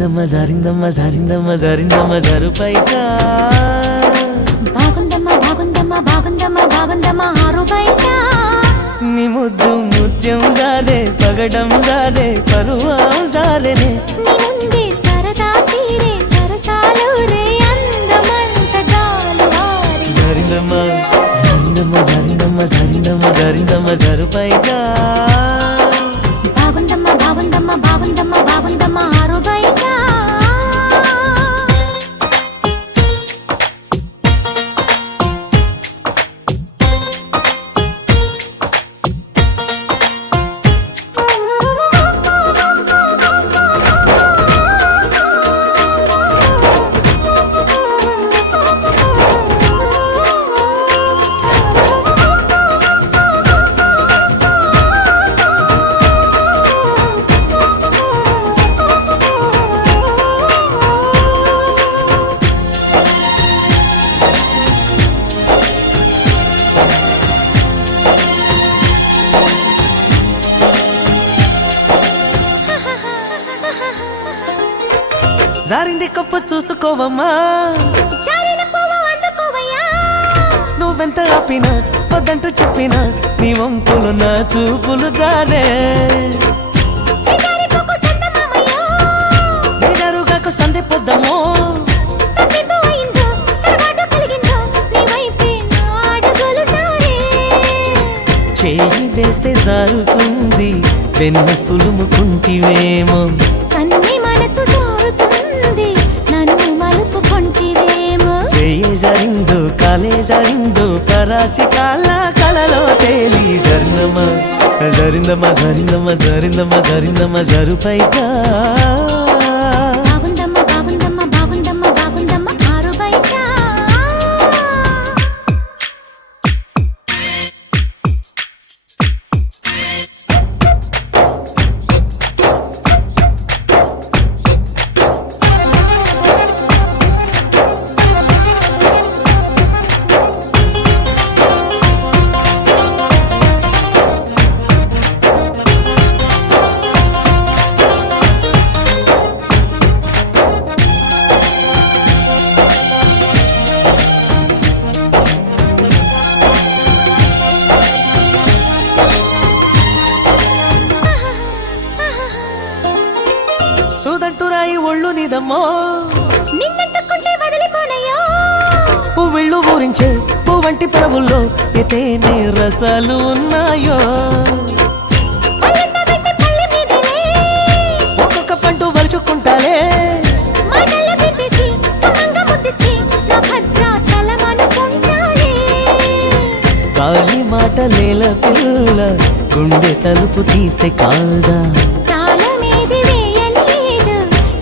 జారిందమ్మ జారిందమ్మ జారిందమ్మ జారిందమ్మ జారుపైట బాగుందమ్మ బాగుందమ్మ బాగుందమ్మ బాగుందమ్మ ఆరు బయట నీ ముద్దు ముత్యం జారే పగడం జారే పరువం జారేనే నీ ముందే సరదా తీరే సరసాలు రే అందమంత జాలు వారి జారిందమ్మ జారిందమ్మ జారిందమ్మ జారిందమ్మ జారిందమ్మ జారుపైట బాగుందమ్మ బాగుందమ్మ బాగుందమ్మ బాగుందమ్మ ఆరు బయట జారింది కప్పు చూసుకోవమ్మా జారిన పువ్వు అందుకోవయ్యా నువ్వెంత ఆపినా వద్దంటూ చెప్పినా నీ వంపులు నా చూపులు జారే చిగారి పువ్వు చందమామయ్యో నిజరుగాకు సంధి పొద్దమో తప్పిపో అయిందో తడబాటు కలిగిందో నీ వైపే నా అడుగులు సారే చేయి వేస్తే జారుతుంది వెన్ను పులుముకుంటివేమో కన్ని మనసు జారుతుంది నన్ను మలుపుకొంటివేమో చేయి జారిందో కాలే జారిందో పరాచి కాల కలలో తేలి జరిందమ్మా జరిందమ్మా జరిందమ్మా జరిందమ్మా జరిందమ్మా జరుపైట బాగుందమ్మ బాగుందమ్మ బాగుందమ్మ బాగుందమ్మ ఆరు బయట సూదంటూ రాయి ఒళ్ళు నీదమ్మో నిన్నంటుకుంటే వదిలిపోనయ్యో పువ్విళ్ళు ఊరించే పువ్వంటి పరవుల్లో ఎతేనే రసాలు ఉన్నాయో పల్లెన్న వెంట పల్లె మీదలే ఒక్కొక్క పంట వలుచుకుంటాలే మాటల్లో తిప్పేసి కమ్మంగా ముద్దిస్తే నా భద్రాచలమనుకుంటానే కాలి మాటలేల పిల్ల గుండె తలుపు తీస్తే కాదా తాళమేది వేయలేదు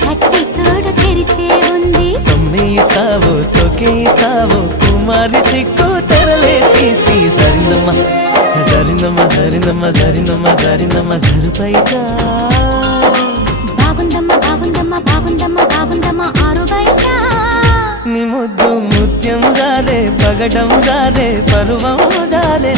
కట్టి చూడు తెరిచే ఉంది సొమ్మేయిస్తావో సొకేయిస్తావో కుమారి సిక్కు తెరలే తీసి జరిందమ్మా జరిందమ్మా జరిందమ్మా జరిందమ్మా జరిందమ్మా జరుపైట బాగుందమ్మ బాగుందమ్మ బాగుందమ్మ బాగుందమ్మ ఆరు బయట నీ ముద్దు ముత్యం జారే పగడం జారే పరువం జారే